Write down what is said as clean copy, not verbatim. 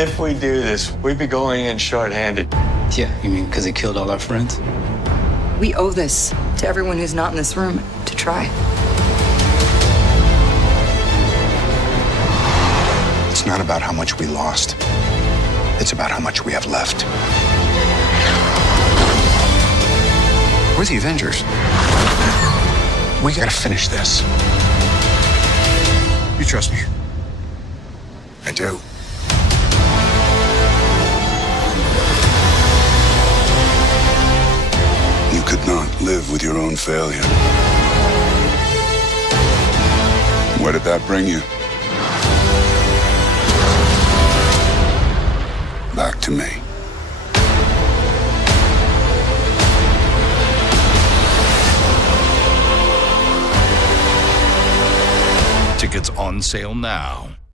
If we do this, we'd be going in short-handed. Yeah, you mean because he killed all our friends? We owe this to everyone who's not in this room to try. It's not about how much we lost. It's about how much we have left. We're the Avengers. We gotta finish this. You trust me? I do. You could not live with your own failure. Where did that bring you? Back to me. Tickets on sale now.